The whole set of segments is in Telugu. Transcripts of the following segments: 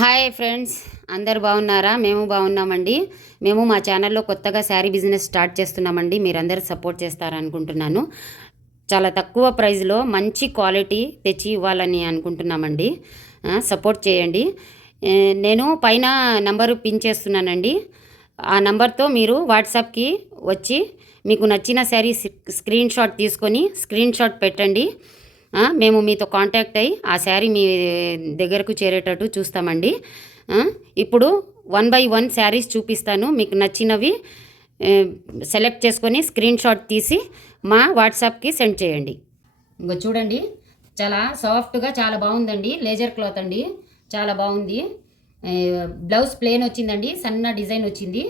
హాయ్ ఫ్రెండ్స్, అందరు బాగున్నారా? మేము బాగున్నామండి. మేము మా ఛానల్లో కొత్తగా శారీ బిజినెస్ స్టార్ట్ చేస్తున్నామండి. మీరందరూ సపోర్ట్ చేస్తారనుకుంటున్నాను. చాలా తక్కువ ప్రైస్లో మంచి క్వాలిటీ తెచ్చి ఇవ్వాలని అనుకుంటున్నామండి. సపోర్ట్ చేయండి. నేను పైన నంబరు పిన్ చేస్తున్నానండి. ఆ నంబర్తో మీరు వాట్సాప్కి వచ్చి మీకు నచ్చిన శారీ స్క్రీన్ షాట్ తీసుకొని స్క్రీన్ షాట్ పెట్టండి. మేము మీతో కాంటాక్ట్ అయ్యి ఆ శారీ మీ దగ్గరకు చేరేటట్టు చూస్తామండి. ఇప్పుడు 1 బై 1 శారీస్ చూపిస్తాను. మీకు నచ్చినవి సెలెక్ట్ చేసుకొని స్క్రీన్ షాట్ తీసి మా వాట్సాప్కి సెండ్ చేయండి. ఇంకో చూడండి, చాలా సాఫ్ట్గా చాలా బాగుందండి. లేజర్ క్లాత్ అండి, చాలా బాగుంది. బ్లౌజ్ ప్లేన్ వచ్చిందండి, సన్న డిజైన్ వచ్చింది.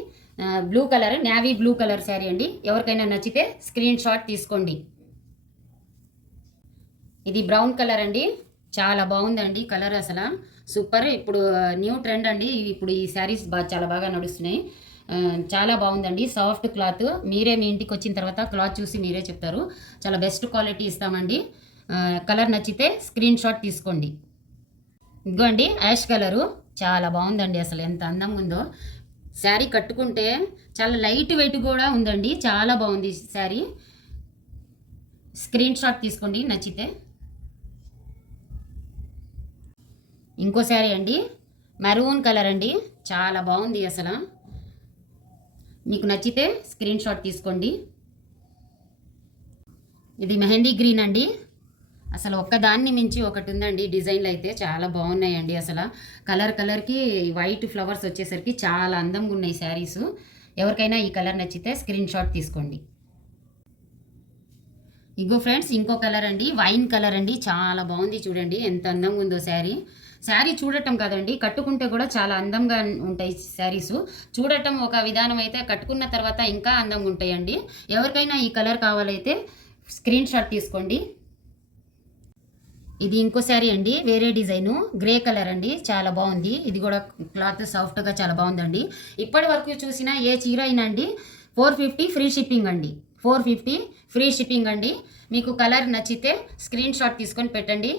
Blue colour, navy blue colour sari అండి. ఎవరికైనా నచ్చితే స్క్రీన్ షాట్ తీసుకోండి. ఇది బ్రౌన్ కలర్ అండి, చాలా బాగుందండి కలర్, అసలు సూపర్. ఇప్పుడు న్యూ ట్రెండ్ అండి. ఇప్పుడు ఈ శారీస్ చాలా బాగా నడుస్తున్నాయి. చాలా బాగుందండి. Soft cloth. మీరే మీ ఇంటికి వచ్చిన తర్వాత క్లాత్ చూసి మీరే చెప్తారు. చాలా బెస్ట్ క్వాలిటీ ఇస్తామండి. కలర్ నచ్చితే స్క్రీన్ షాట్ తీసుకోండి. ఇదిగోండి యాష్ కలరు, చాలా బాగుందండి. అసలు ఎంత అందంగా ఉందో శారీ. కట్టుకుంటే చాలా లైట్ వెయిట్ కూడా ఉందండి. చాలా బాగుంది శారీ. స్క్రీన్ షాట్ తీసుకోండి నచ్చితే. ఇంకో శారీ అండి, మెరూన్ కలర్ అండి, చాలా బాగుంది. అసలు మీకు నచ్చితే స్క్రీన్ షాట్ తీసుకోండి. ఇది మెహందీ గ్రీన్ అండి. అసలు ఒక్కదాన్ని మించి ఒకటి ఉందండి. డిజైన్లు అయితే చాలా బాగున్నాయండి. అసలు కలర్కి వైట్ ఫ్లవర్స్ వచ్చేసరికి చాలా అందంగా ఉన్నాయి శారీస్. ఎవరికైనా ఈ కలర్ నచ్చితే స్క్రీన్ షాట్ తీసుకోండి. ఇగో ఫ్రెండ్స్, ఇంకో కలర్ అండి, వైన్ కలర్ అండి, చాలా బాగుంది. చూడండి ఎంత అందంగా ఉందో శారీ. శారీ చూడటం కాదండి, కట్టుకుంటే కూడా చాలా అందంగా ఉంటాయి శారీస్. చూడటం ఒక విధానం అయితే, కట్టుకున్న తర్వాత ఇంకా అందంగా ఉంటాయండి. ఎవరికైనా ఈ కలర్ కావాలైతే స్క్రీన్ షాట్ తీసుకోండి. ఇది ఇంకో శారీ అండి, వేరే డిజైను, గ్రే కలర్ అండి, చాలా బాగుంది. ఇది కూడా క్లాత్ సాఫ్ట్గా చాలా బాగుందండి. ఇప్పటి వరకు చూసిన ఏ చీర అయినా అండి 450 ఫ్రీ షిప్పింగ్ అండి. 450 ఫ్రీ షిప్పింగ్ అండి. మీకు కలర్ నచ్చితే స్క్రీన్ షాట్ తీసుకొని పెట్టండి.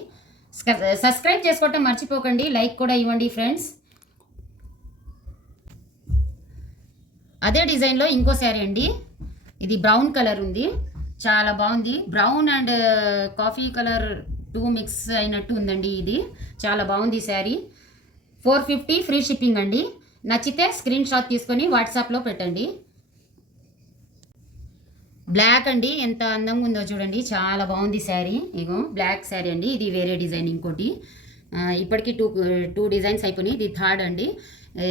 సబ్స్క్రైబ్ చేసుకోవటం మర్చిపోకండి. లైక్ కూడా ఇవ్వండి ఫ్రెండ్స్. అదే డిజైన్లో ఇంకో శారీ అండి, ఇది బ్రౌన్ కలర్ ఉంది, చాలా బాగుంది. Brown and coffee colour 2 mix అయినట్టు ఉందండి. ఇది చాలా బాగుంది శారీ. 450 ఫ్రీ షిప్పింగ్ అండి. నచ్చితే స్క్రీన్ షాట్ తీసుకొని వాట్సాప్లో పెట్టండి. బ్లాక్ అండి, ఎంత అందంగా ఉందో చూడండి, చాలా బాగుంది శారీ. ఇగో బ్లాక్ శారీ అండి, ఇది వేరే డిజైన్ ఇంకోటి. ఇప్పటికీ టూ డిజైన్స్ అయిపోయినాయి. ఇది థర్డ్ అండి.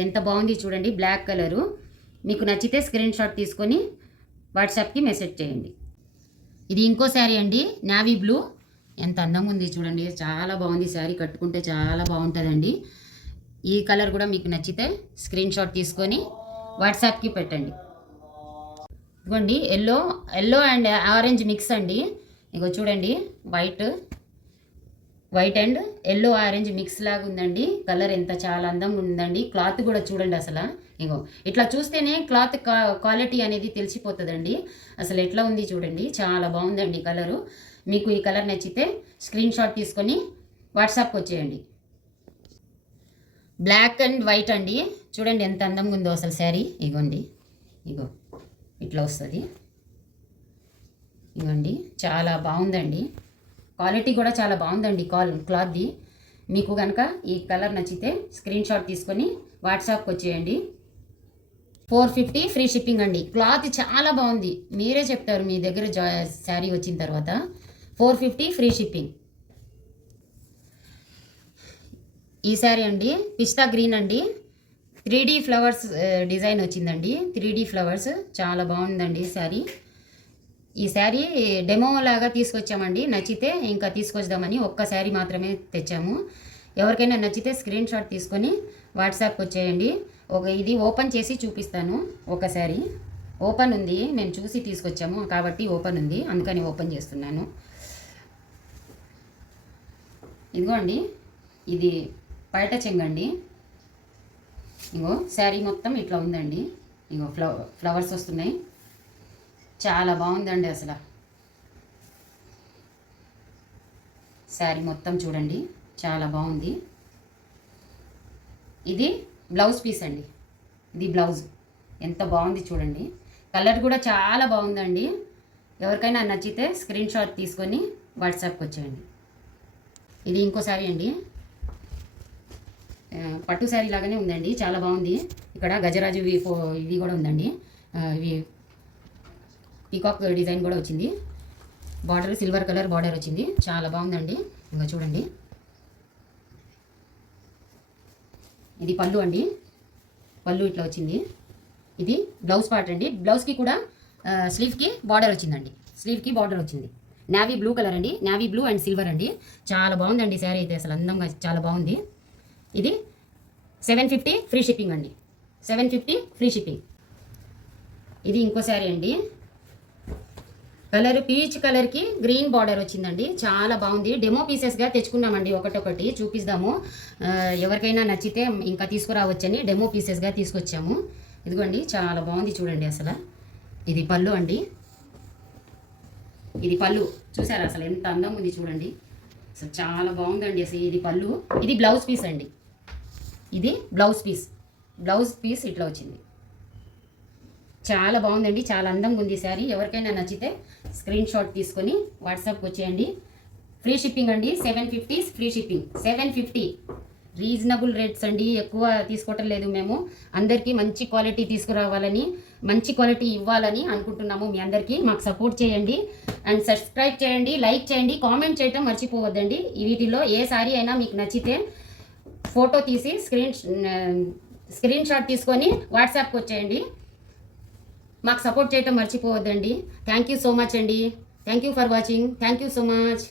ఎంత బాగుంది చూడండి, బ్లాక్ కలరు. మీకు నచ్చితే స్క్రీన్ షాట్ తీసుకొని వాట్సాప్కి మెసేజ్ చేయండి. ఇది ఇంకో శారీ అండి, నేవీ బ్లూ, ఎంత అందంగా ఉంది చూడండి, చాలా బాగుంది శారీ. కట్టుకుంటే చాలా బాగుంటుందండి. ఈ కలర్ కూడా మీకు నచ్చితే స్క్రీన్ షాట్ తీసుకొని వాట్సాప్కి పెట్టండి. ఇదిగోండి ఎల్లో అండ్ ఆరెంజ్ మిక్స్ అండి. ఇగో చూడండి, white and yellow orange mix లాగా ఉందండి. కలర్ ఎంత చాలా అందంగా ఉందండి. క్లాత్ కూడా చూడండి అసలు. ఇగో ఇట్లా చూస్తేనే క్లాత్ క్వాలిటీ అనేది తెలిసిపోతుందండి. అసలు ఎట్లా ఉంది చూడండి, చాలా బాగుందండి కలరు. మీకు ఈ కలర్ నచ్చితే స్క్రీన్ షాట్ తీసుకొని వాట్సాప్కి వచ్చేయండి. బ్లాక్ అండ్ వైట్ అండి, చూడండి ఎంత అందంగా ఉందో అసలు శారీ. ఇగోండి, ఇగో ఇట్లా వస్తుంది. ఇవ్వండి, చాలా బాగుందండి. క్వాలిటీ కూడా చాలా బాగుందండి క్లాత్ది. మీకు కనుక ఈ కలర్ నచ్చితే స్క్రీన్ షాట్ తీసుకొని వాట్సాప్కి వచ్చేయండి. 450 ఫ్రీ షిప్పింగ్ అండి. క్లాత్ చాలా బాగుంది, మీరే చెప్తారు మీ దగ్గర శారీ వచ్చిన తర్వాత. 450 ఫ్రీ షిప్పింగ్. ఈ శారీ అండి, పిస్తా గ్రీన్ అండి, 3D ఫ్లవర్స్ డిజైన్ వచ్చిందండి. 3D ఫ్లవర్స్ చాలా బాగుందండి శారీ. ఈ శారీ డెమో లాగా తీసుకొచ్చామండి. నచ్చితే ఇంకా తీసుకొచ్చామని ఒక్క శారీ మాత్రమే తెచ్చాము. ఎవరికైనా నచ్చితే స్క్రీన్ షాట్ తీసుకొని వాట్సాప్కి వచ్చేయండి. ఇది ఓపెన్ చేసి చూపిస్తాను. ఒక శారీ ఓపెన్ ఉంది, మేము చూసి తీసుకొచ్చాము కాబట్టి ఓపెన్ ఉంది, అందుకని ఓపెన్ చేస్తున్నాను. ఇదిగోండి, ఇది పైట చెంగండి. ఇగో శారీ మొత్తం ఇట్లా ఉందండి. ఇగో ఫ్లవర్స్ వస్తున్నాయి, చాలా బాగుందండి అసలు. శారీ మొత్తం చూడండి, చాలా బాగుంది. ఇది బ్లౌజ్ పీస్ అండి. ఇది బ్లౌజ్ ఎంత బాగుంది చూడండి. కలర్ కూడా చాలా బాగుందండి. ఎవరికైనా నచ్చితే స్క్రీన్ షాట్ తీసుకొని వాట్సాప్కి వచ్చేయండి. ఇది ఇంకో శారీ అండి. పట్టు శారీ లాగానే ఉందండి, చాలా బాగుంది. ఇక్కడ గజరాజు ఇవి కూడా ఉందండి. ఇవి పీకాక్ డిజైన్ కూడా వచ్చింది. బార్డర్ సిల్వర్ కలర్ బార్డర్ వచ్చింది, చాలా బాగుందండి. ఇంకా చూడండి, ఇది పళ్ళు అండి. పళ్ళు ఇట్లా వచ్చింది. ఇది బ్లౌజ్ పార్ట్ అండి. బ్లౌజ్కి కూడా స్లీవ్కి బార్డర్ వచ్చిందండి. స్లీవ్కి బార్డర్ వచ్చింది. నావీ బ్లూ కలర్ అండి. నావీ బ్లూ అండ్ సిల్వర్ అండి. చాలా బాగుందండి శారీ అయితే, అసలు అందంగా చాలా బాగుంది. ఇది 750 ఫ్రీ షిప్పింగ్ అండి. 750 ఫ్రీ షిప్పింగ్. ఇది ఇంకో శారీ అండి. కలర్ పీచ్ కలర్కి గ్రీన్ బార్డర్ వచ్చిందండి, చాలా బాగుంది. డెమో పీసెస్గా తెచ్చుకున్నామండి, ఒకటొకటి చూపిస్తాము. ఎవరికైనా నచ్చితే ఇంకా తీసుకురావచ్చని డెమో పీసెస్గా తీసుకొచ్చాము. ఇదిగోండి, చాలా బాగుంది చూడండి అసలు. ఇది పళ్ళు అండి. ఇది పళ్ళు చూసారా అసలు ఎంత అందంగా ఉంది చూడండి. అసలు చాలా బాగుందండి అసలు. ఇది పళ్ళు. ఇది బ్లౌజ్ పీస్ అండి. ఇది బ్లౌజ్ పీస్ ఇట్లా వచ్చింది. చాలా బాగుందండి, చాలా అందంగా ఉంది శారీ. ఎవరికైనా నచ్చితే స్క్రీన్ షాట్ తీసుకొని వాట్సాప్కి వచ్చేయండి. ఫ్రీ షిప్పింగ్ అండి. 750 ఫ్రీ షిప్పింగ్. 750 రీజనబుల్ రేట్స్ అండి, ఎక్కువ తీసుకోవటం లేదు. మేము అందరికీ మంచి క్వాలిటీ తీసుకురావాలని, మంచి క్వాలిటీ ఇవ్వాలని అనుకుంటున్నాము. మీ అందరికీ మాకు సపోర్ట్ చేయండి అండ్ సబ్స్క్రైబ్ చేయండి, లైక్ చేయండి, కామెంట్ చేయటం మర్చిపోవద్దండి. వీటిలో ఏ శారీ అయినా మీకు నచ్చితే ఫోటో తీసి స్క్రీన్ షాట్ తీసుకొని వాట్సాప్కి వచ్చేయండి. మాకు సపోర్ట్ చేయటం మర్చిపోవద్దండి. థ్యాంక్ యూ సో మచ్ అండి. Thank you for watching. Thank you so much.